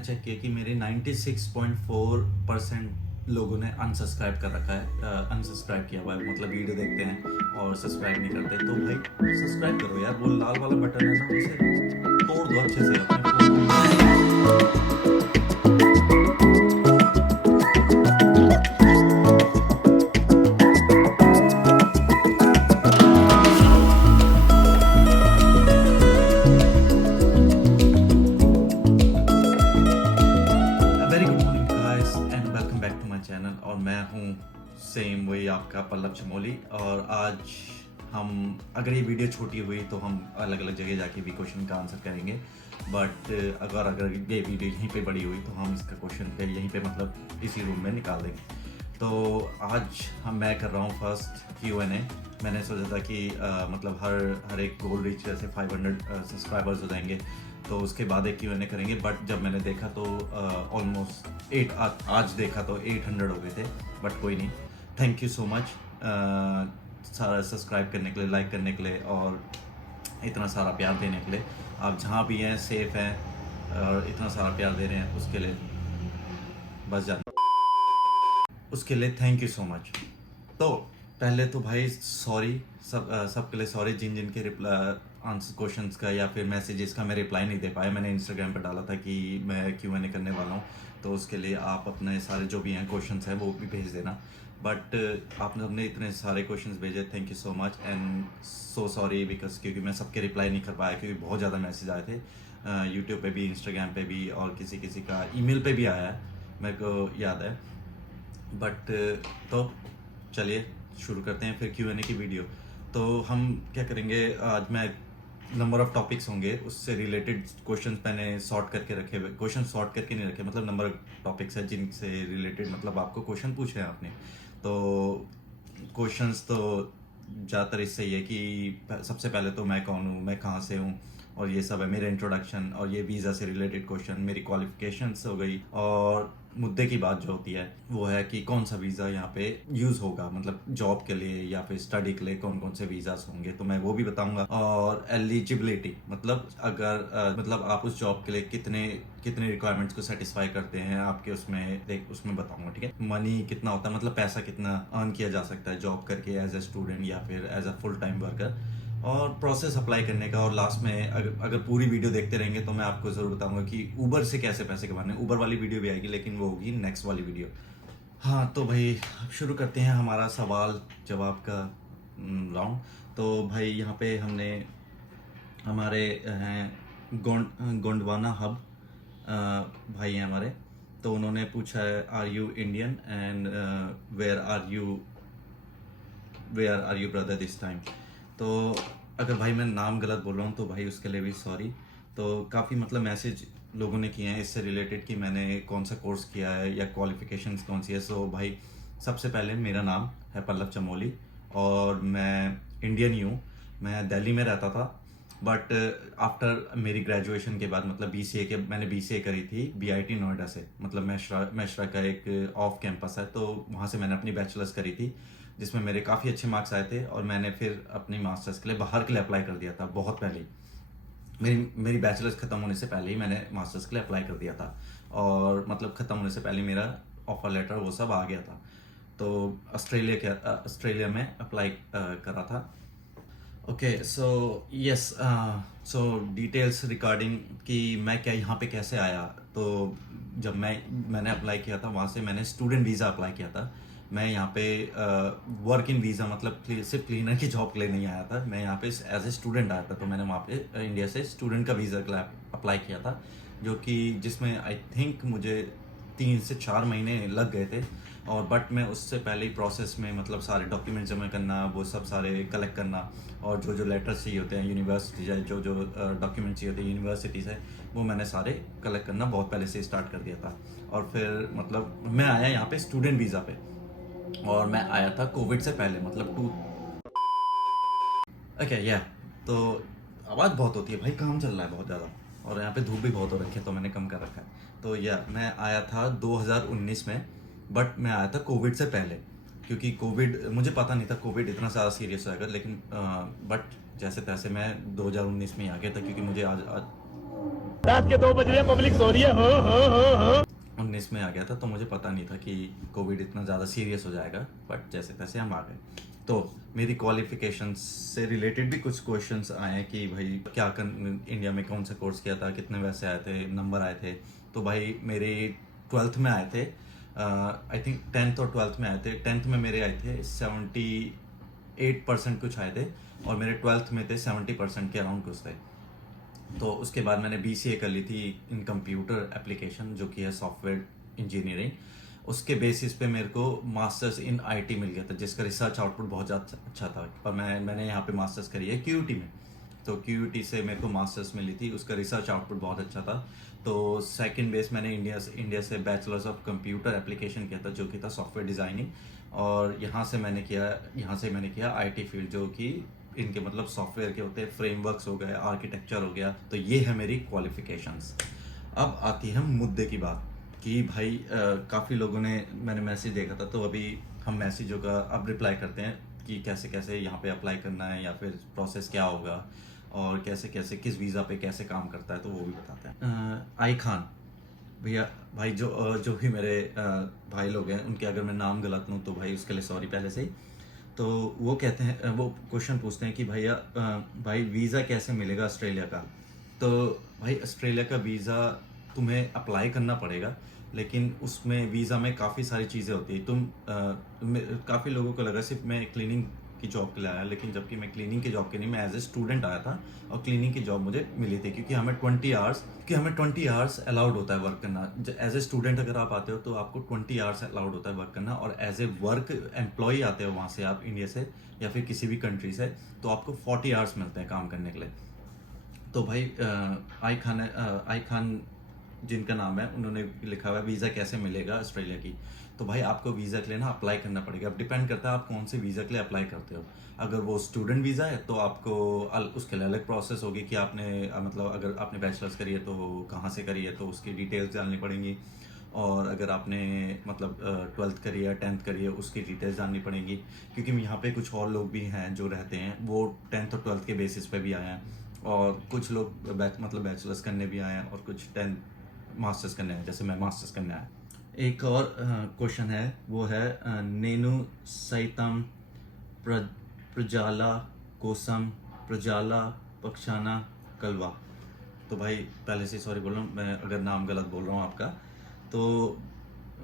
मैंने चेक किया कि मेरे 96.4% लोगों ने अनसब्सक्राइब कर रखा है, अनसब्सक्राइब किया हुआ है, मतलब वीडियो देखते हैं और सब्सक्राइब नहीं करते। तो भाई सब्सक्राइब करो यार, वो लाल वाला बटन है ना, उसे तोड़ दो अच्छे से अपने फ़ोन में। Very good morning guys and welcome back to my channel. और मैं हूँ सेम वही आपका पल्लव चमोली। और आज हम, अगर ये वीडियो छोटी हुई तो हम अलग अलग जगह जाके भी क्वेश्चन का आंसर करेंगे, बट अगर अगर ये वीडियो यहीं पे बड़ी हुई तो हम इसका क्वेश्चन पे यहीं पे मतलब इसी रूम में निकाल देंगे। तो आज मैं कर रहा हूँ फर्स्ट Q&A। मैंने सोचा था कि मतलब हर एक गोल रीच जैसे 500 सब्सक्राइबर्स हो जाएंगे तो उसके बाद एक Q&A करेंगे। बट जब मैंने देखा तो ऑलमोस्ट आज देखा तो 800 हो गए थे। बट कोई नहीं, थैंक यू सो मच सारा सब्सक्राइब करने के लिए, लाइक करने के लिए और इतना सारा प्यार देने के लिए। आप जहाँ भी हैं सेफ हैं और इतना सारा प्यार दे रहे हैं उसके लिए बस जान उसके लिए थैंक यू सो मच। तो पहले तो भाई सॉरी सबके लिए सॉरी जिन जिन के आंसर क्वेश्चंस का या फिर मैसेजेस का मैं रिप्लाई नहीं दे पाया। मैंने इंस्टाग्राम पर डाला था कि मैं Q&A करने वाला हूँ, तो उसके लिए आप अपने सारे जो भी हैं क्वेश्चंस हैं वो भी भेज देना। बट आपने अपने इतने सारे क्वेश्चंस भेजे, thank you so much and so sorry because क्योंकि मैं सबके रिप्लाई नहीं कर पाया क्योंकि बहुत ज़्यादा मैसेज आए थे यूट्यूब पे भी, इंस्टाग्राम पे भी और किसी किसी का ईमेल पे भी आया है, मेरे को याद है। बट तो चलिए शुरू करते हैं फिर Q&A की वीडियो। तो हम क्या करेंगे, आज मैं नंबर ऑफ टॉपिक्स होंगे उससे रिलेटेड क्वेश्चंस मैंने सॉर्ट करके रखे हुए, क्वेश्चन सॉर्ट करके नहीं रखे, मतलब नंबर ऑफ टॉपिक्स है जिनसे रिलेटेड मतलब आपको क्वेश्चन पूछे हैं आपने। तो क्वेश्चंस तो ज़्यादातर इससे ही है कि सबसे पहले तो मैं कौन हूँ, मैं कहाँ से हूँ, और ये सब है मेरा इंट्रोडक्शन। और ये वीज़ा से रिलेटेड क्वेश्चन, मेरी क्वालिफिकेशंस हो गई। और मुद्दे की बात जो होती है वो है कि कौन सा वीज़ा यहाँ पे यूज़ होगा, मतलब जॉब के लिए या फिर स्टडी के लिए कौन कौन से वीज़ास होंगे तो मैं वो भी बताऊंगा। और एलिजिबिलिटी मतलब अगर मतलब आप उस जॉब के लिए कितने कितने रिक्वायरमेंट्स को सेटिस्फाई करते हैं आपके, उसमें बताऊंगा। ठीक है, मनी कितना होता है, मतलब पैसा कितना अर्न किया जा सकता है जॉब करके एज ए स्टूडेंट या फिर as a full time worker, और प्रोसेस अप्लाई करने का। और लास्ट में अगर पूरी वीडियो देखते रहेंगे तो मैं आपको ज़रूर बताऊंगा कि ऊबर से कैसे पैसे कमाने। ऊबर वाली वीडियो भी आएगी लेकिन वो होगी नेक्स्ट वाली वीडियो। हाँ तो भाई अब शुरू करते हैं हमारा सवाल जवाब का राउंड। तो भाई यहाँ पे हमने हमारे हैं गोंडवाना हब भाई हैं हमारे। तो उन्होंने पूछा है are you Indian and where are you brother this time. तो अगर भाई मैं नाम गलत बोल रहा हूँ तो भाई उसके लिए भी सॉरी। तो काफ़ी मतलब मैसेज लोगों ने किए हैं इससे रिलेटेड कि मैंने कौन सा कोर्स किया है या क्वालिफिकेशंस कौन सी है। सो भाई सबसे पहले मेरा नाम है पल्लव चमोली और मैं इंडियन ही हूँ। मैं दिल्ली में रहता था, बट आफ्टर मेरी ग्रेजुएशन के बाद मतलब मैंने BCA करी थी BIT नोएडा से, मतलब मैशरा का एक ऑफ कैंपस है, तो वहाँ से मैंने अपनी बैचलर्स करी थी जिसमें मेरे काफ़ी अच्छे मार्क्स आए थे। और मैंने फिर अपनी मास्टर्स के लिए बाहर के लिए अप्लाई कर दिया था बहुत पहले ही। मेरी बैचलर्स ख़त्म होने से पहले ही मैंने मास्टर्स के लिए अप्लाई कर दिया था, और मतलब ख़त्म होने से पहले मेरा ऑफर लेटर वो सब आ गया था। तो ऑस्ट्रेलिया में अप्लाई करा था। Okay so yes, so details regarding कि मैं क्या यहाँ पे कैसे आया। तो जब मैंने अप्लाई किया था वहाँ से मैंने स्टूडेंट वीज़ा अप्लाई किया था। मैं यहाँ पे वर्क इन वीज़ा मतलब सिर्फ क्लीनर की जॉब के लिए नहीं आया था, मैं यहाँ पे एज ए स्टूडेंट आया था। तो मैंने वहाँ पे इंडिया से स्टूडेंट का वीज़ा के लिए अप्लाई किया था, जो कि जिसमें आई थिंक मुझे 3 से 4 महीने लग गए थे। और बट मैं उससे पहले ही प्रोसेस में मतलब सारे डॉक्यूमेंट जमा करना, वो सब सारे कलेक्ट करना, और जो जो लेटर्स चाहिए होते हैं यूनिवर्सिटी से, जो जो डॉक्यूमेंट चाहिए होते हैं यूनिवर्सिटी से, वो मैंने सारे कलेक्ट करना बहुत पहले से स्टार्ट कर दिया था। और फिर मतलब मैं आया यहाँ पे स्टूडेंट वीज़ा पे, और मैं आया था कोविड से पहले, मतलब ओके या। तो आवाज़ बहुत होती है भाई, काम चल रहा है बहुत ज़्यादा और यहाँ पे धूप भी बहुत हो रखी है तो मैंने कम कर रखा है। तो या मैं आया था 2019 में, बट मैं आया था कोविड से पहले, क्योंकि कोविड मुझे पता नहीं था कोविड इतना ज़्यादा सीरियस होगा, लेकिन बट जैसे तैसे मैं 2019 में ही आ गया था, क्योंकि मुझे आज रात के 2 बज रहे हैं, पब्लिक सो रही है। हो 19 में आ गया था, तो मुझे पता नहीं था कि कोविड इतना ज़्यादा सीरियस हो जाएगा, बट जैसे तैसे हम आ गए। तो मेरी क्वालिफिकेशन से रिलेटेड भी कुछ क्वेश्चंस आए हैं कि भाई क्या इंडिया में कौन सा कोर्स किया था, कितने वैसे आए थे, नंबर आए थे। तो भाई मेरे 12th में आए थे, आई थिंक 10th और 12th में आए थे। 10th में मेरे आए थे 78% कुछ आए थे, और मेरे 12th में थे 70% के अराउंड कुछ थे। तो उसके बाद मैंने BCA कर ली थी इन कंप्यूटर एप्लीकेशन, जो कि है सॉफ्टवेयर इंजीनियरिंग। उसके बेसिस पे मेरे को मास्टर्स इन IT मिल गया था, जिसका रिसर्च आउटपुट बहुत ज़्यादा अच्छा था। और मैंने यहाँ पे मास्टर्स करी है QUT में। तो QUT से मेरे को मास्टर्स मिली थी, उसका रिसर्च आउटपुट बहुत अच्छा था। तो सेकंड बेस मैंने इंडिया से बैचलर्स ऑफ कंप्यूटर एप्लीकेशन किया था, जो कि था सॉफ्टवेयर डिज़ाइनिंग। और यहाँ से मैंने किया IT फील्ड, जो कि इनके मतलब सॉफ्टवेयर के होते हैं, फ्रेमवर्क्स हो गए, आर्किटेक्चर हो गया। तो ये है मेरी क्वालिफिकेशंस। अब आती है मुद्दे की बात कि भाई काफ़ी लोगों ने, मैंने मैसेज देखा था, तो अभी हम मैसेजों का अब रिप्लाई करते हैं कि कैसे कैसे यहाँ पे अप्लाई करना है, या फिर प्रोसेस क्या होगा, और कैसे कैसे किस वीज़ा पे कैसे काम करता है, तो वो भी बताते हैं। आई खान भैया, भाई जो भी मेरे भाई लोग हैं, उनके अगर मैं नाम गलत लूँ तो भाई उसके लिए सॉरी पहले से ही। तो वो कहते हैं, वो क्वेश्चन पूछते हैं कि भैया भाई वीज़ा कैसे मिलेगा ऑस्ट्रेलिया का। तो भाई ऑस्ट्रेलिया का वीज़ा तुम्हें अप्लाई करना पड़ेगा, लेकिन उसमें वीज़ा में काफ़ी सारी चीज़ें होती है। काफ़ी लोगों को लगा सिर्फ मैं क्लीनिंग की जॉब के लिए आया, लेकिन जबकि मैं क्लीनिंग की जॉब के नहीं, मैं एज ए स्टूडेंट आया था। और क्लीनिंग की जॉब मुझे मिली थी क्योंकि हमें 20 आवर्स अलाउड होता है वर्क करना। एज ए स्टूडेंट अगर आप आते हो तो आपको 20 आवर्स अलाउड होता है वर्क करना, और एज ए वर्क एम्प्लॉय आते हो वहाँ से, आप इंडिया से या फिर किसी भी कंट्री से, तो आपको 40 आवर्स मिलते हैं काम करने के लिए। तो भाई आई खान जिनका नाम है, उन्होंने लिखा हुआ है वीज़ा कैसे मिलेगा ऑस्ट्रेलिया की। तो भाई आपको वीज़ा के लिए ना अप्लाई करना पड़ेगा। अब डिपेंड करता है आप कौन से वीज़ा के लिए अप्लाई करते हो। अगर वो स्टूडेंट वीज़ा है तो आपको उसके लिए अलग प्रोसेस होगी कि आपने मतलब अगर आपने बैचलर्स करी है तो कहाँ से करी है, तो उसकी डिटेल्स जाननी पड़ेंगी। और अगर आपने मतलब 12th करी है, 10th करी है, उसकी डिटेल्स जाननी पड़ेंगी। क्योंकि यहाँ पे कुछ और लोग भी हैं जो रहते हैं, वो 10th और 12th के बेसिस पे भी आए हैं, और कुछ लोग मतलब बैचलर्स करने भी आए हैं, और कुछ 10 मास्टर्स करने हैं, जैसे मैं मास्टर्स करने आया। एक और क्वेश्चन है, वो है नेनु सैतम प्र, प्रजाला कोसम प्रजाला पक्षाना कलवा। तो भाई पहले से सॉरी बोल रहा हूँ मैं अगर नाम गलत बोल रहा हूँ आपका। तो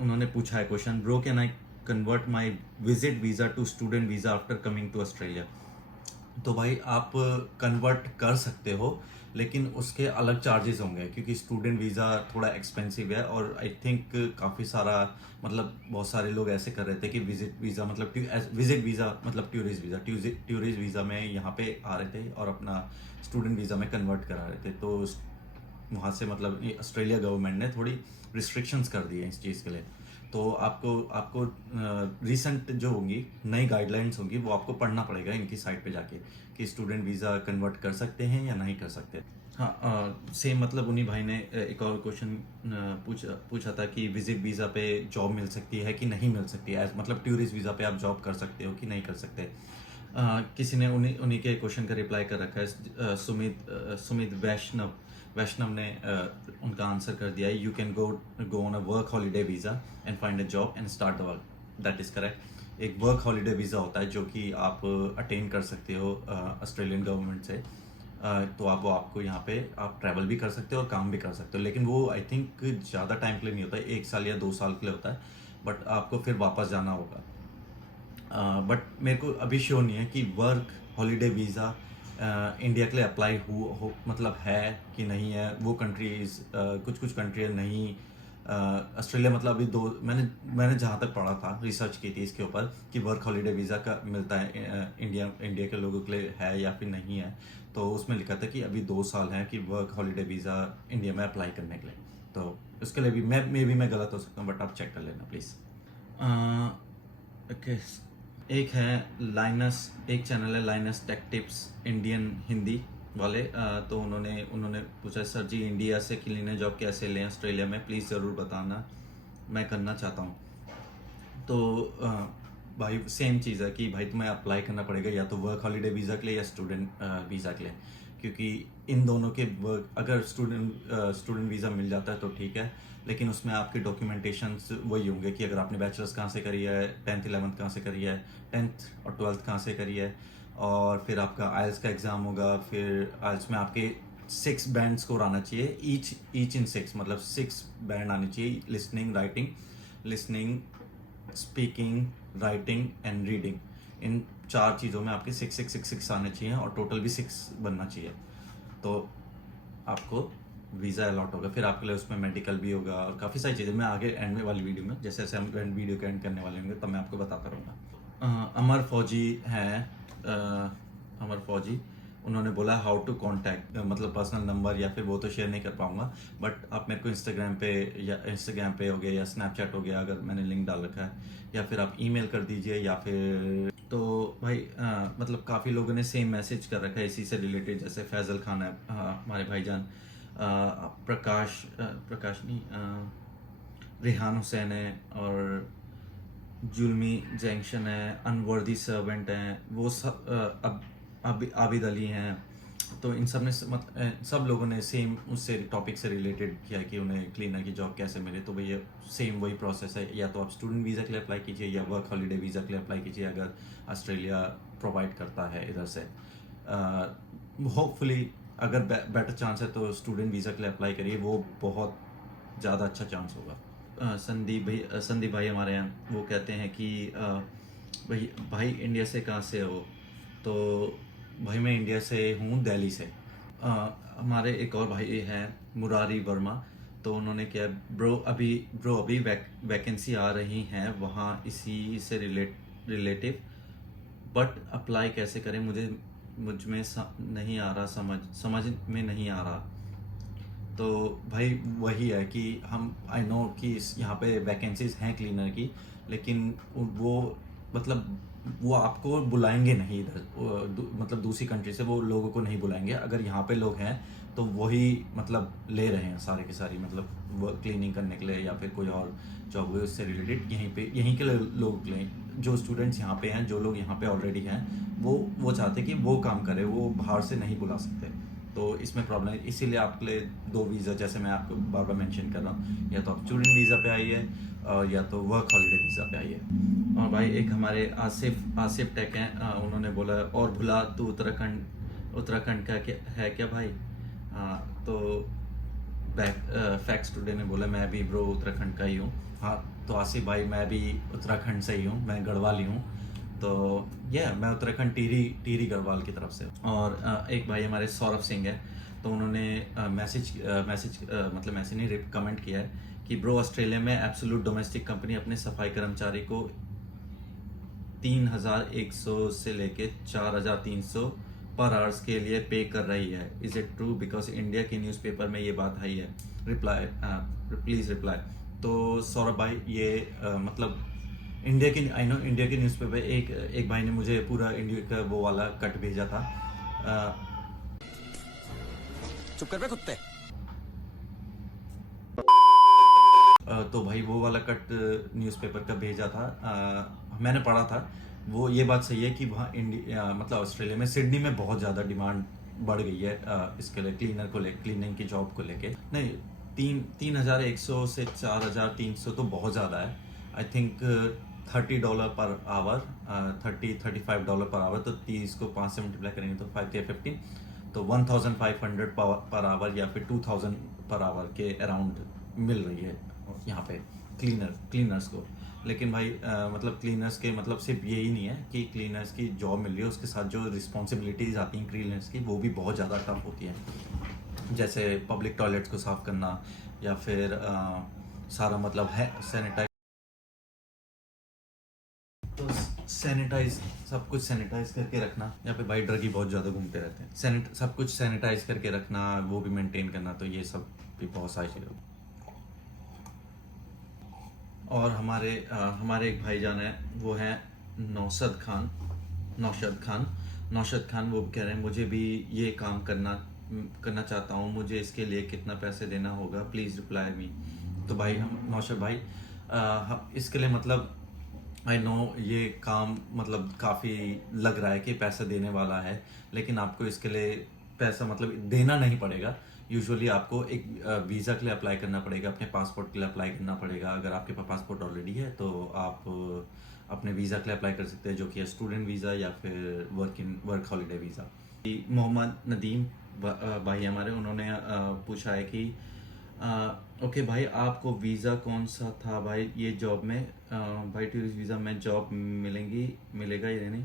उन्होंने पूछा है question, bro can I convert my visit visa to student visa after coming to Australia. तो भाई आप कन्वर्ट कर सकते हो, लेकिन उसके अलग चार्जेस होंगे, क्योंकि स्टूडेंट वीज़ा थोड़ा एक्सपेंसिव है। और आई थिंक काफ़ी सारा मतलब बहुत सारे लोग ऐसे कर रहे थे कि विजिट वीज़ा मतलब टूरिस्ट वीज़ा में यहाँ पे आ रहे थे और अपना स्टूडेंट वीज़ा में कन्वर्ट करा रहे थे। तो वहाँ से मतलब ये ऑस्ट्रेलिया गवर्नमेंट ने थोड़ी रिस्ट्रिक्शंस कर दी है इस चीज़ के लिए। तो आपको आपको रिसेंट जो होंगी नई गाइडलाइंस होंगी, वो आपको पढ़ना पड़ेगा इनकी साइट पे जाके कि स्टूडेंट वीज़ा कन्वर्ट कर सकते हैं या नहीं कर सकते। हाँ, सेम मतलब उन्हीं भाई ने एक और क्वेश्चन पूछा था कि विजिट वीज़ा पे जॉब मिल सकती है कि नहीं मिल सकती है, मतलब टूरिस्ट वीज़ा पे आप जॉब कर सकते हो कि नहीं कर सकते। किसी ने उन्हीं के क्वेश्चन का रिप्लाई कर रखा है, सुमित वैष्णव ने उनका आंसर कर दिया है, you can go on a work holiday visa and find a job and start the work. That is correct. एक वर्क हॉलीडे वीज़ा होता है जो कि आप अटेन कर सकते हो ऑस्ट्रेलियन गवर्नमेंट से। तो आप वो आपको यहाँ पे आप ट्रैवल भी कर सकते हो और काम भी कर सकते हो, लेकिन वो आई थिंक ज़्यादा टाइम के लिए नहीं होता है, 1 साल या 2 साल के लिए होता है, बट आपको फिर वापस जाना होगा। बट मेरे को अभी श्योर नहीं है कि वर्क हॉलीडे वीज़ा इंडिया के लिए अप्लाई हो मतलब है कि नहीं है। वो कंट्रीज कुछ कुछ कंट्री नहीं। ऑस्ट्रेलिया मतलब अभी दो मैंने जहाँ तक पढ़ा था, रिसर्च की थी इसके ऊपर कि वर्क हॉलीडे वीज़ा का मिलता है इंडिया के लोगों के लिए है या फिर नहीं है। तो उसमें लिखा था कि अभी 2 साल हैं कि वर्क हॉलीडे वीज़ा इंडिया में अप्लाई करने के लिए। तो उसके लिए भी मैं गलत हो सकता हूँ, बट आप चेक कर लेना प्लीज़। ओके, एक है लाइनस, एक चैनल है Linus tech tips Indian Hindi वाले। तो उन्होंने पूछा, सर जी इंडिया से क्लीनर जॉब कैसे लें ऑस्ट्रेलिया में, प्लीज़ ज़रूर बताना, मैं करना चाहता हूँ। तो भाई सेम चीज़ है कि भाई तुम्हें अप्लाई करना पड़ेगा या तो वर्क हॉलीडे वीज़ा के लिए या स्टूडेंट वीज़ा के लिए। क्योंकि इन दोनों के वर्क, अगर स्टूडेंट वीज़ा मिल जाता है तो ठीक है, लेकिन उसमें आपके डॉक्यूमेंटेशंस वही होंगे कि अगर आपने बैचलर्स कहाँ से करी है, 10th 11th कहाँ से करी है, 10th और 12th कहाँ से करी है, और फिर आपका आइल्स का एग्ज़ाम होगा। फिर आइल्स में आपके 6 बैंड स्कोर आना चाहिए, ईच इन 6, मतलब 6 बैंड आनी चाहिए, listening, speaking, writing and reading. इन 4 चीज़ों में आपके 6 आने चाहिए और टोटल भी 6 बनना चाहिए, तो आपको वीज़ा अलॉट होगा। फिर आपके लिए उसमें मेडिकल भी होगा और काफ़ी सारी चीज़ें, मैं आगे एंड में वाली वीडियो में, जैसे जैसे हम वीडियो के एंड करने वाले होंगे तब मैं आपको बताता रहूँगा। अमर फौजी हैं, अमर फौजी, उन्होंने बोला हाउ टू कांटेक्ट, मतलब पर्सनल नंबर या फिर वो तो शेयर नहीं कर पाऊंगा, बट आप मेरे को इंस्टाग्राम पे हो गया या स्नैपचैट हो गया, अगर मैंने लिंक डाल रखा है, या फिर आप ईमेल कर दीजिए, या फिर तो भाई मतलब काफ़ी लोगों ने सेम मैसेज कर रखा है इसी से रिलेटेड, जैसे फैज़ल खान है, हमारे भाईजान, प्रकाश नहीं, रेहान हुसैन है, और जुल्मी जंक्शन है, अनवर्दी सर्वेंट हैं, वो सब अब आबिद अली हैं। तो इन सब ने सब लोगों ने सेम उससे टॉपिक से रिलेटेड किया कि उन्हें क्लीनर की जॉब कैसे मिले। तो भैया सेम वही प्रोसेस है, या तो आप स्टूडेंट वीज़ा के लिए अप्लाई कीजिए या वर्क हॉलीडे वीज़ा के लिए अप्लाई कीजिए, अगर ऑस्ट्रेलिया प्रोवाइड करता है इधर से। होपफुली अगर बेटर चांस है तो स्टूडेंट वीज़ा के लिए अप्लाई करिए, वो बहुत ज़्यादा अच्छा चांस होगा। संदीप भाई हमारे यहाँ, वो कहते हैं कि भाई इंडिया से कहाँ से हो, तो भाई मैं इंडिया से हूँ, दिल्ली से। हमारे एक और भाई हैं मुरारी वर्मा, तो उन्होंने क्या, ब्रो अभी वैकेंसी आ रही हैं वहाँ इसी से रिलेटिव, बट अप्लाई कैसे करें, मुझ में नहीं आ रहा, समझ में नहीं आ रहा। तो भाई वही है कि हम, आई नो कि यहाँ पे वैकेंसीज हैं क्लीनर की, लेकिन वो मतलब वो आपको बुलाएंगे नहीं इधर, मतलब दूसरी कंट्री से वो लोगों को नहीं बुलाएंगे। अगर यहाँ पे लोग हैं तो वही मतलब ले रहे हैं सारे के सारी, मतलब वो क्लीनिंग करने के लिए या फिर कोई और जॉब हुई उससे रिलेटेड, यहीं के लोग लें। जो स्टूडेंट्स यहाँ पे हैं, जो लोग यहाँ पे ऑलरेडी हैं, वो चाहते हैं कि वो काम करे, वो बाहर से नहीं बुला सकते। तो इसमें प्रॉब्लम है, इसीलिए आपके लिए 2 वीज़ा, जैसे मैं आपको बार बार मेंशन कर रहा हूँ, या तो आप स्टूडेंट वीज़ा पे आइए और या तो वर्क हॉलीडे वीज़ा पे आइए। और भाई एक हमारे आसिफ टेक हैं, उन्होंने बोला और भुला तू उत्तराखंड का है क्या भाई। तो फैक्स टुडे ने बोला मैं भी ब्रो उत्तराखंड का ही हूँ। हाँ तो आसिफ भाई मैं भी उत्तराखंड से ही हूँ, मैं गढ़वाली हूँ, तो मैं उत्तराखंड टिहरी गढ़वाल की तरफ से। और एक भाई हमारे सौरभ सिंह है, तो उन्होंने मतलब मैसेज नहीं, कमेंट किया है कि ब्रो ऑस्ट्रेलिया में एब्सोल्यूट डोमेस्टिक कंपनी अपने सफाई कर्मचारी को 3,100 से लेके 4,300 पर आवर्स के लिए पे कर रही है, is it true, because India के न्यूज़पेपर में ये बात आई है, प्लीज़ रिप्लाई। तो सौरभ भाई ये मतलब इंडिया के न्यूज़पेपर, एक भाई ने मुझे पूरा इंडिया का वो वाला कट भेजा था। चुप कर बे कुत्ते। तो भाई वो वाला कट न्यूज़पेपर का भेजा था, मैंने पढ़ा था। वो ये बात सही है कि वहाँ मतलब ऑस्ट्रेलिया में, सिडनी में बहुत ज़्यादा डिमांड बढ़ गई है इसके लिए, क्लीनिंग की जॉब को लेके। नहीं, 3,100 से 4,300 तो बहुत ज़्यादा है। I think $30 per hour, $35 per hour, तो 30 को 5 से मल्टीप्लाई करेंगे तो 5 के 15, तो 1,500 पर आवर या फिर 2,000 पर आवर के अराउंड मिल रही है यहाँ पे क्लीनर्स को। लेकिन भाई मतलब क्लीनर्स के मतलब सिर्फ यही नहीं है कि क्लीनर्स की जॉब मिल रही है, उसके साथ जो रिस्पॉन्सिबिलिटीज़ आती हैं क्लीनर्स की, वो भी बहुत ज़्यादा टफ होती हैं। जैसे पब्लिक टॉयलेट्स को साफ़ करना, या फिर सारा मतलब है सैनिटाइज सब कुछ सैनिटाइज करके रखना। यहाँ पे भाई ड्रगी बहुत ज़्यादा घूमते रहते हैं, सब कुछ सैनिटाइज करके रखना, वो भी मेंटेन करना, तो ये सब भी बहुत सारी चीज़ें। और हमारे एक भाईजान है, वो हैं नौशद खान, वो कह रहे हैं मुझे भी ये काम करना चाहता हूँ, मुझे इसके लिए कितना पैसे देना होगा, प्लीज़ रिप्लाई मी। तो भाई हम नौशद भाई हम इसके लिए मतलब आई नो ये काम मतलब काफ़ी लग रहा है कि पैसा देने वाला है, लेकिन आपको इसके लिए पैसा मतलब देना नहीं पड़ेगा। यूजुअली आपको एक वीज़ा के लिए अप्लाई करना पड़ेगा, अपने पासपोर्ट के लिए अप्लाई करना पड़ेगा। अगर आपके पास पासपोर्ट ऑलरेडी है तो आप अपने वीज़ा के लिए अप्लाई कर सकते हैं, जो कि है स्टूडेंट वीज़ा या फिर work holiday visa. Mohammad Nadeem भाई हमारे, उन्होंने पूछा है कि ओके भाई, आपको वीज़ा कौन सा था भाई ये जॉब में? भाई टूरिस्ट वीज़ा में जॉब मिलेगा या नहीं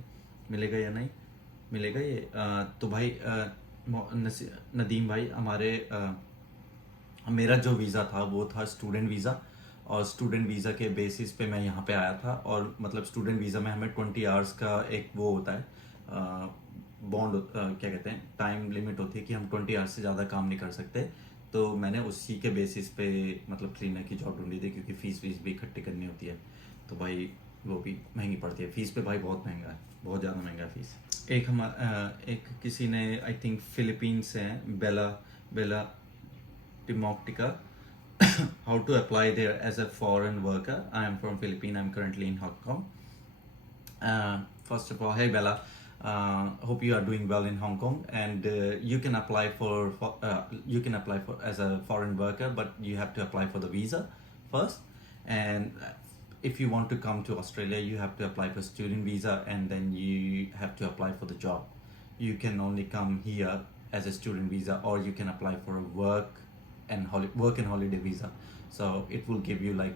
मिलेगा ये? तो भाई नदीम भाई हमारे मेरा जो वीज़ा था वो था स्टूडेंट वीज़ा, और स्टूडेंट वीज़ा के बेसिस पे मैं यहाँ पे आया था। और मतलब स्टूडेंट वीज़ा में हमें 20 आवर्स का एक वो होता है बॉन्ड, क्या कहते हैं, टाइम लिमिट होती है कि हम 20 आवर्स से ज़्यादा काम नहीं कर सकते। तो मैंने उसी के बेसिस पे मतलब क्लीनर की जॉब ढूंढी थी, क्योंकि फ़ीस भी इकट्ठी करनी होती है। तो भाई वो भी महंगी पड़ती है, फ़ीस पे भाई बहुत महंगा है, बहुत ज़्यादा महंगा है फ़ीस। एक किसी ने आई थिंक फिलीपींस से हैं, बेला टिमोक्टिका, how to apply there as a foreign worker. I am from Philippines. I'm currently in Hong Kong. First of all, hey Bella, hope you are doing well in Hong Kong, and you can apply for as a foreign worker, but you have to apply for the visa first. And if you want to come to Australia, you have to apply for student visa, and then you have to apply for the job. You can only come here as a student visa, or you can apply for a work and holiday visa. So it will give you like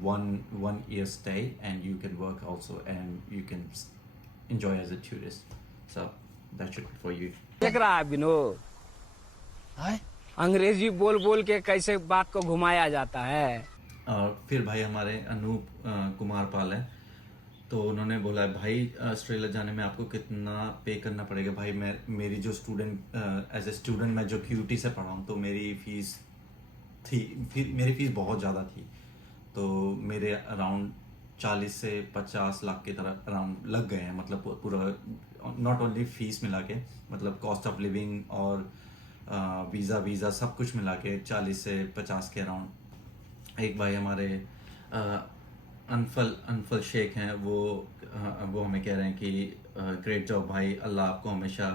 one year stay, and you can work also, and you can enjoy as a tourist. So that should be for you. देख रहा है विनोद, अंग्रेजी बोल बोल के कैसे बात को घुमाया जाता है। और फिर भाई हमारे अनूप कुमार पाल है, तो उन्होंने बोला है भाई ऑस्ट्रेलिया जाने में आपको कितना पे करना पड़ेगा? भाई मेरी जो एज ए स्टूडेंट मैं जो क्यूटी से पढ़ा हूँ, तो मेरी फीस बहुत ज़्यादा थी। तो मेरे अराउंड 40 से 50 लाख की तरह अराउंड लग गए हैं, मतलब पूरा नॉट ओनली फीस मिला के, मतलब कॉस्ट ऑफ लिविंग और वीज़ा सब कुछ मिला के 40 से 50 के अराउंड। एक भाई हमारे अनफल शेख हैं, वो हमें कह रहे हैं कि ग्रेट जॉब भाई, अल्लाह आपको हमेशा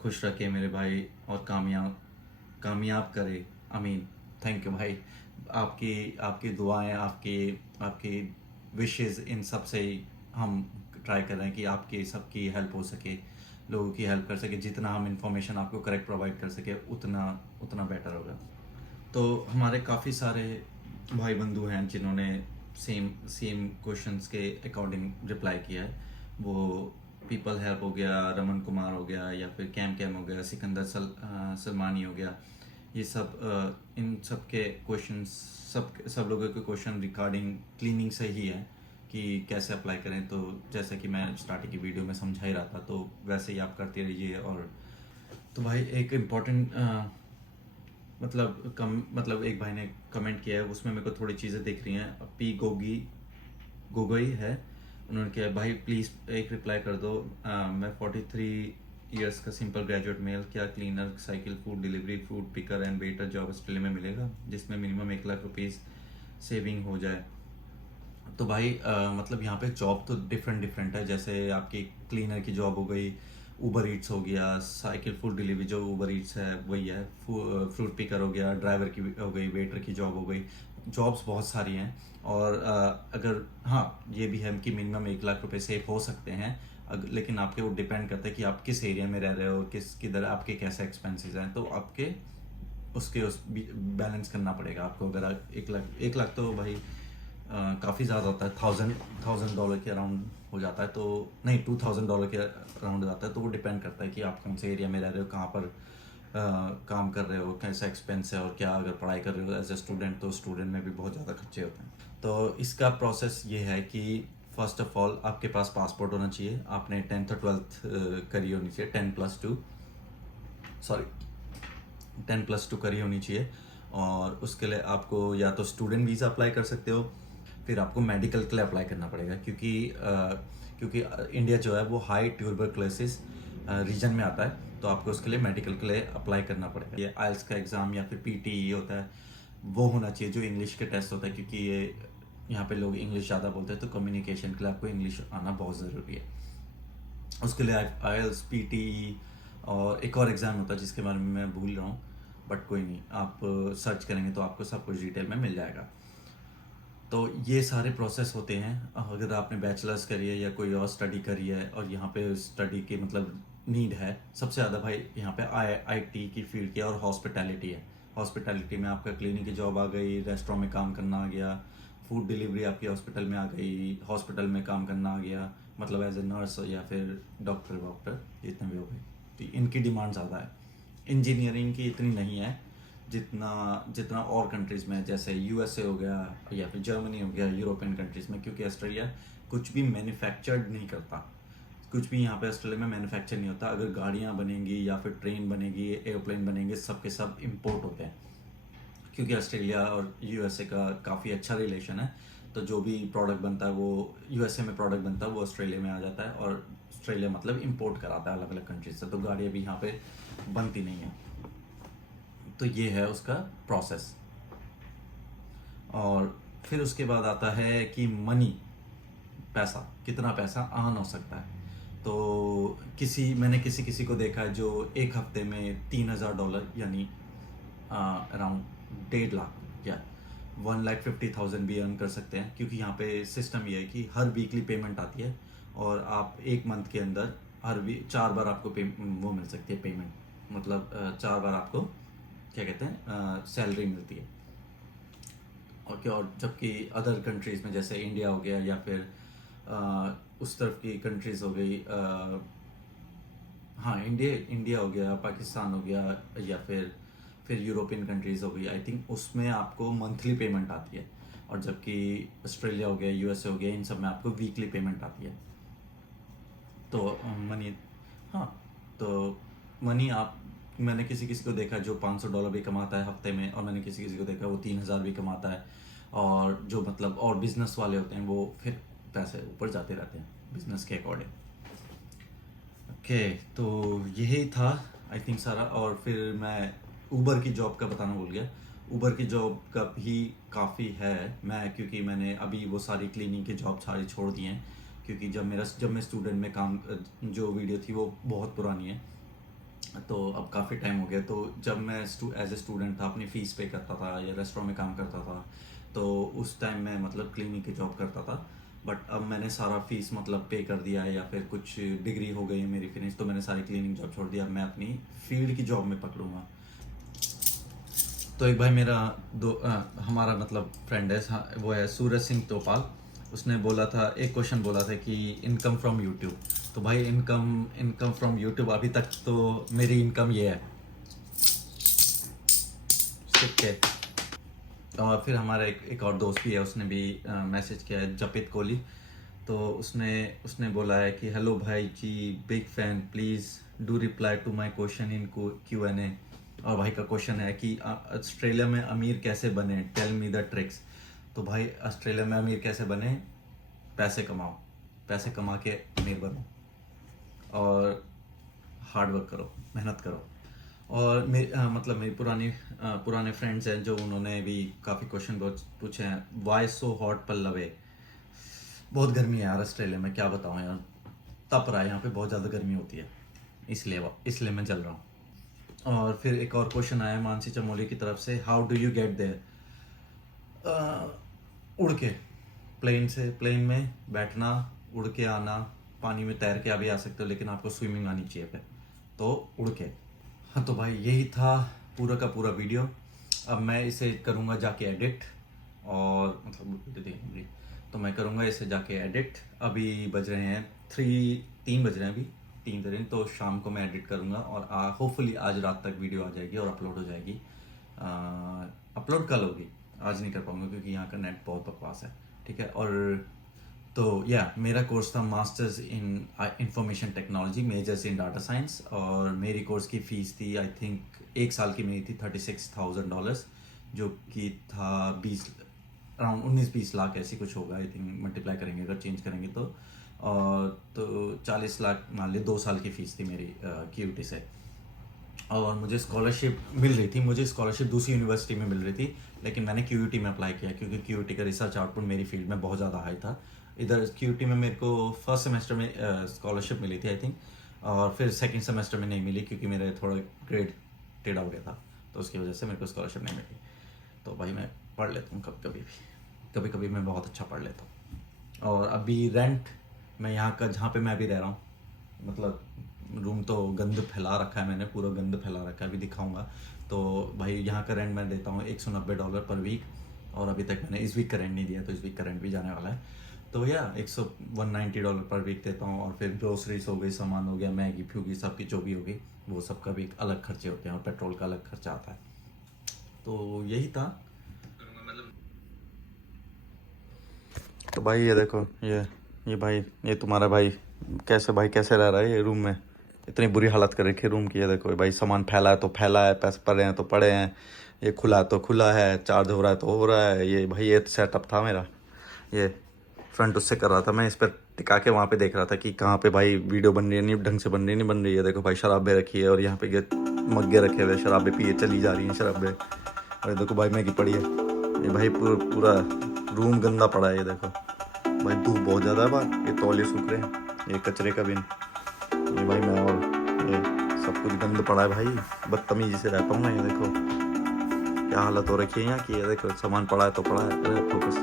खुश रखे मेरे भाई, और कामयाब करे, आमीन। थैंक यू भाई, आपकी दुआएं, आपकी विशेस, इन सब से हम ट्राई कर रहे हैं कि आपकी सबकी हेल्प हो सके, लोगों की हेल्प कर सके। जितना हम इंफॉर्मेशन आपको करेक्ट प्रोवाइड कर सके उतना बेटर होगा। तो हमारे काफ़ी सारे भाई बंधु हैं जिन्होंने सेम क्वेश्चंस के अकॉर्डिंग रिप्लाई किया है। वो पीपल हेल्प हो गया, रमन कुमार हो गया, या फिर कैम हो गया, सिकंदर सलमानी हो गया। ये सब इन सब के क्वेश्चन, सब लोगों के क्वेश्चन रिगार्डिंग क्लीनिंग से ही है कि कैसे अप्लाई करें। तो जैसे कि मैं स्टार्टिंग की वीडियो में समझा ही रहा था, तो वैसे ही आप करते रहिए। और तो भाई एक इम्पॉर्टेंट मतलब एक भाई ने कमेंट किया है, उसमें मेरे को थोड़ी चीज़ें दिख रही हैं। पी गोगोई है, उन्होंने किया भाई प्लीज़ एक रिप्लाई कर दो। मैं 43 ईयर्स का सिंपल ग्रेजुएट मेल, क्या cleaner, cycle, food delivery, food picker and waiter job Australia में मिलेगा जिसमें मिनिमम 1 लाख रुपीज़ सेविंग हो जाए? तो भाई मतलब यहाँ पे जॉब तो डिफरेंट है। जैसे आपकी क्लीनर की जॉब हो गई, ऊबर ईट्स हो गया, साइकिल फूड डिलीवरी जो ऊबर ईट्स है वही है, फ्रूट पिकर हो गया, ड्राइवर की हो गई, वेटर की जॉब हो गई। जॉब्स बहुत सारी हैं, और अगर हाँ ये भी है कि मिनिमम 1 लाख रुपए सेव हो सकते हैं, लेकिन आपके वो डिपेंड करता है कि आप किस एरिया में रह रहे हो, किधर आपके कैसे एक्सपेंसेस हैं। तो आपके उस बैलेंस करना पड़ेगा आपको। अगर 1 लाख तो भाई काफ़ी ज़्यादा होता है, $1,000 के अराउंड हो जाता है, तो नहीं $2,000 के अराउंड हो जाता है। तो वो डिपेंड करता है कि आप कौन से एरिया में रह रहे हो, कहाँ पर काम कर रहे हो, कैसा एक्सपेंस है, और क्या अगर पढ़ाई कर रहे हो एज ए स्टूडेंट, तो स्टूडेंट में भी बहुत ज़्यादा खर्चे होते हैं। तो इसका प्रोसेस ये है कि फर्स्ट ऑफ ऑल आपके पास पासपोर्ट होना चाहिए, आपने 10th और 12th करी होनी चाहिए, 10+2 करी होनी चाहिए। और उसके लिए आपको या तो स्टूडेंट वीज़ा अप्लाई कर सकते हो, फिर आपको मेडिकल के लिए अप्लाई करना पड़ेगा, क्योंकि इंडिया जो है वो हाई ट्यूबरक्लोसिस रीजन में आता है। तो आपको उसके लिए मेडिकल के लिए अप्लाई करना पड़ेगा। ये आइल्स का एग्ज़ाम या फिर PTE होता है, वो होना चाहिए, जो इंग्लिश के टेस्ट होता है, क्योंकि ये यहाँ पे लोग इंग्लिश ज़्यादा बोलते हैं, तो कम्युनिकेशन के लिए आपको इंग्लिश आना बहुत ज़रूरी है। उसके लिए आइल्स, PTE और एक और एग्ज़ाम होता है जिसके बारे में मैं भूल रहा हूँ, बट कोई नहीं, आप सर्च करेंगे तो आपको सब कुछ डिटेल में मिल जाएगा। तो ये सारे प्रोसेस होते हैं। अगर आपने बैचलर्स करी है या कोई और स्टडी करी है और यहाँ पे स्टडी की मतलब नीड है, सबसे ज़्यादा भाई यहाँ पे आईटी की फील्ड की और हॉस्पिटैलिटी है। हॉस्पिटैलिटी में आपका क्लिनिक की जॉब आ गई, रेस्टोरेंट में काम करना आ गया, फूड डिलीवरी आपकी हॉस्पिटल में आ गई, हॉस्पिटल में काम करना आ गया, मतलब एज ए नर्स या फिर डॉक्टर जितने भी हो गए। तो इनकी डिमांड ज़्यादा है। इंजीनियरिंग की इतनी नहीं है जितना और कंट्रीज़ में है, जैसे यूएसए हो गया या फिर जर्मनी हो गया, यूरोपियन कंट्रीज़ में, क्योंकि ऑस्ट्रेलिया कुछ भी मैन्युफैक्चर्ड नहीं करता। कुछ भी यहाँ पे ऑस्ट्रेलिया में मैन्युफैक्चर नहीं होता। अगर गाड़ियाँ बनेंगी या फिर ट्रेन बनेगी, एयरप्लेन बनेंगे, सब के सब इम्पोर्ट होते हैं, क्योंकि ऑस्ट्रेलिया और यूएसए का काफ़ी अच्छा रिलेशन है। तो जो भी प्रोडक्ट बनता है वो यूएसए में प्रोडक्ट बनता है वो ऑस्ट्रेलिया में आ जाता है, और ऑस्ट्रेलिया मतलब इम्पोर्ट कराता है अलग अलग कंट्रीज से। तो गाड़ियाँ भी यहाँ पे बनती नहीं हैं। तो ये है उसका प्रोसेस। और फिर उसके बाद आता है कि मनी, पैसा, कितना पैसा अर्न हो सकता है। तो मैंने किसी को देखा है जो एक हफ्ते में $3,000 यानी अराउंड 1.5 लाख या 1,50,000 भी अर्न कर सकते हैं, क्योंकि यहाँ पे सिस्टम ये है कि हर वीकली पेमेंट आती है और आप एक मंथ के अंदर 4 बार आपको वो मिल सकती है पेमेंट, मतलब 4 बार आपको क्या कहते हैं सैलरी मिलती है। और जबकि अदर कंट्रीज़ में जैसे इंडिया हो गया या फिर उस तरफ की कंट्रीज़ हो गई, हाँ इंडिया हो गया, पाकिस्तान हो गया या फिर यूरोपियन कंट्रीज़ हो गई, आई थिंक उसमें आपको मंथली पेमेंट आती है। और जबकि ऑस्ट्रेलिया हो गया, यूएसए हो गया, इन सब में आपको वीकली पेमेंट आती है। तो मनी, हाँ, तो मनी मैंने किसी को देखा जो $500 भी कमाता है हफ्ते में, और मैंने किसी को देखा वो 3,000 भी कमाता है। और जो मतलब और बिजनेस वाले होते हैं वो फिर पैसे ऊपर जाते रहते हैं बिजनेस के अकॉर्डिंग। ओके, तो यही था आई थिंक सारा। और फिर मैं ऊबर की जॉब का बताना भूल गया। ऊबर की जॉब का भी काफ़ी है, क्योंकि मैंने अभी वो सारी क्लीनिंग की जॉब सारी छोड़ दी हैं, क्योंकि जब मैं स्टूडेंट में काम, जो वीडियो थी वो बहुत पुरानी है, तो अब काफ़ी टाइम हो गया। तो जब मैं एज ए स्टूडेंट था, अपनी फ़ीस पे करता था या रेस्टोरेंट में काम करता था, तो उस टाइम मैं मतलब क्लिनिक की जॉब करता था। बट अब मैंने सारा फीस मतलब पे कर दिया है, या फिर कुछ डिग्री हो गई है मेरी फिनिश, तो मैंने सारी क्लीनिंग जॉब छोड़ दिया। अब मैं अपनी फील्ड की जॉब में पकड़ूंगा। तो एक भाई मेरा हमारा मतलब फ्रेंड है, वो है सूरज सिंह तोपाल। उसने बोला था, एक क्वेश्चन बोला था कि इनकम फ्रॉम यूट्यूब। तो भाई इनकम फ्रॉम यूट्यूब अभी तक तो मेरी इनकम ये है, ठीक है। और फिर हमारा एक और दोस्त भी है, उसने भी मैसेज किया है, जपित कोहली। तो उसने बोला है कि हेलो भाई जी, big fan, please do reply to my question in Q&A। और भाई का क्वेश्चन है कि ऑस्ट्रेलिया में अमीर कैसे बने, टेल मी द ट्रिक्स। तो भाई ऑस्ट्रेलिया में अमीर कैसे बने, पैसे कमाओ, पैसे कमा के अमीर बनो और हार्ड वर्क करो, मेहनत करो। और मतलब मेरी पुराने फ्रेंड्स हैं जो उन्होंने भी काफ़ी क्वेश्चन पूछे हैं। वाई सो हॉट पल्लवे, बहुत गर्मी है यार ऑस्ट्रेलिया में, क्या बताऊँ यार, तप रहा है यहाँ पे, बहुत ज़्यादा गर्मी होती है, इसलिए मैं जल रहा हूँ। और फिर एक और क्वेश्चन आया मानसी चमोली की तरफ से, how do you get there. उड़ के, प्लेन में बैठना, उड़ के आना, पानी में तैर के अभी आ सकते हो, लेकिन आपको स्विमिंग आनी चाहिए फिर, तो उड़ के। हाँ, तो भाई यही था पूरा का पूरा वीडियो। अब मैं इसे करूँगा जाके एडिट, और मतलब तो मैं करूँगा इसे जाके एडिट। अभी बज रहे हैं 3 बज रहे हैं अभी, 3 दिन, तो शाम को मैं एडिट करूँगा और होपफुली आज रात तक वीडियो आ जाएगी और अपलोड हो जाएगी। अपलोड कल होगी, आज नहीं कर पाऊँगा क्योंकि यहाँ का नेट बहुत बकवास है, ठीक है। और तो मेरा कोर्स था masters in information technology, measures in data science, और मेरी कोर्स की फ़ीस थी आई थिंक 1 साल की मेरी थी $36,000, जो कि था अराउंड 19-20 लाख ऐसी कुछ होगा आई थिंक, मल्टीप्लाई करेंगे अगर चेंज करेंगे तो। तो 40 लाख मान ली 2 साल की फ़ीस थी मेरी QUT से। और मुझे स्कॉलरशिप मिल रही थी, मुझे स्कॉलरशिप दूसरी यूनिवर्सिटी में मिल रही थी, लेकिन मैंने QUT में अप्लाई किया क्योंकि QUT का रिसर्च आउटपुट मेरी फील्ड में बहुत ज़्यादा हाई था। इधर QUT में मेरे को फर्स्ट सेमेस्टर में स्कॉलरशिप मिली थी आई थिंक और फिर सेकंड सेमेस्टर में नहीं मिली क्योंकि मेरे थोड़ा ग्रेड टेढ़ा हो गया था, तो उसकी वजह से मेरे को स्कॉलरशिप नहीं मिली। तो भाई मैं पढ़ लेता हूँ कभी कभी मैं बहुत अच्छा पढ़ लेता हूँ। और अभी रेंट मैं यहाँ का जहाँ पे मैं अभी रह रहा हूँ, मतलब रूम तो गंद फैला रखा है मैंने, पूरा गंद फैला रखा है, अभी दिखाऊंगा। तो भाई यहाँ का रेंट मैं देता हूँ $190 पर वीक, और अभी तक मैंने इस वीक का रेंट नहीं दिया, तो इस वीक का रेंट भी जाने वाला है। तो या $190 पर वीक देता हूँ। और फिर ग्रोसरीज हो गई, सामान हो गया, मैगी फ्यूगी सबकी जो भी होगी, वो सबका भी अलग खर्चे होते हैं, और पेट्रोल का अलग खर्चा आता है। तो यही था। तो भाई ये देखो, ये भाई, ये तुम्हारा भाई कैसे रह रहा है ये रूम में, इतनी बुरी हालत कर रखी है रूम की। ये देखो भाई, सामान फैला है तो फैला है, पैसे पड़े हैं तो पड़े हैं, ये खुला है तो खुला है, चार्ज हो रहा है तो हो रहा है। ये भाई ये सेटअप था मेरा, ये फ्रंट उससे कर रहा था मैं, इस पर टिका के वहाँ पे देख रहा था कि कहाँ पे भाई वीडियो बन रही है, नहीं ढंग से बन रही है। देखो भाई शराबें रखी है, और यहाँ पे ये मग्गे रखे हुए, शराबें पिए चली जा रही हैं शराबें। और देखो भाई मैगी पड़ी है, ये भाई पूरा रूम गंदा पड़ा है। ये देखो भाई धूप बहुत ज़्यादा है बाहर, ये तौलिए सूख रहे हैं, ये कचरे का बिन, ये भाई मैं, और ये सब कुछ गंद पड़ा है भाई, बदतमीजी से रहता हूँ मैं। ये देखो क्या हालत हो रखी है यहाँ की। ये देखो सामान पड़ा है तो पड़ा है, अरे फोकस,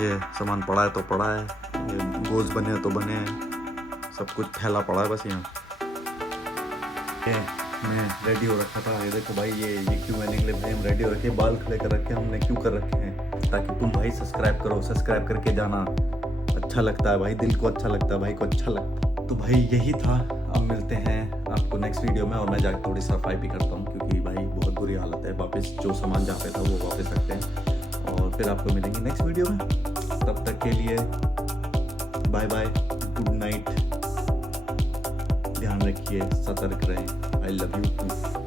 ये सामान पड़ा है तो पड़ा है, ये गोश्त बने हैं तो बने हैं, सब कुछ फैला पड़ा है बस यहाँ। ये मैं रेडी हो रखा था, ये देखो भाई, ये क्यों मैंने के लिए भाई हम रेडी हो रखे, बाल खड़े कर रखे हमने, क्यों कर रखे हैं, ताकि तुम भाई सब्सक्राइब करो, सब्सक्राइब करके जाना, अच्छा लगता है भाई, दिल को अच्छा लगता है, भाई को अच्छा लगता है। तो भाई यही था, अब मिलते हैं आपको नेक्स्ट वीडियो में, और मैं जाकर थोड़ी सफाई भी करता हूँ क्योंकि भाई बहुत बुरी हालत है। वापस जो सामान जहाँ पे था वो वापस रखते हैं, और फिर आपको मिलेंगे नेक्स्ट वीडियो में। तब तक के लिए बाय बाय, गुड नाइट, ध्यान रखिए, सतर्क रहें, आई लव यू टू।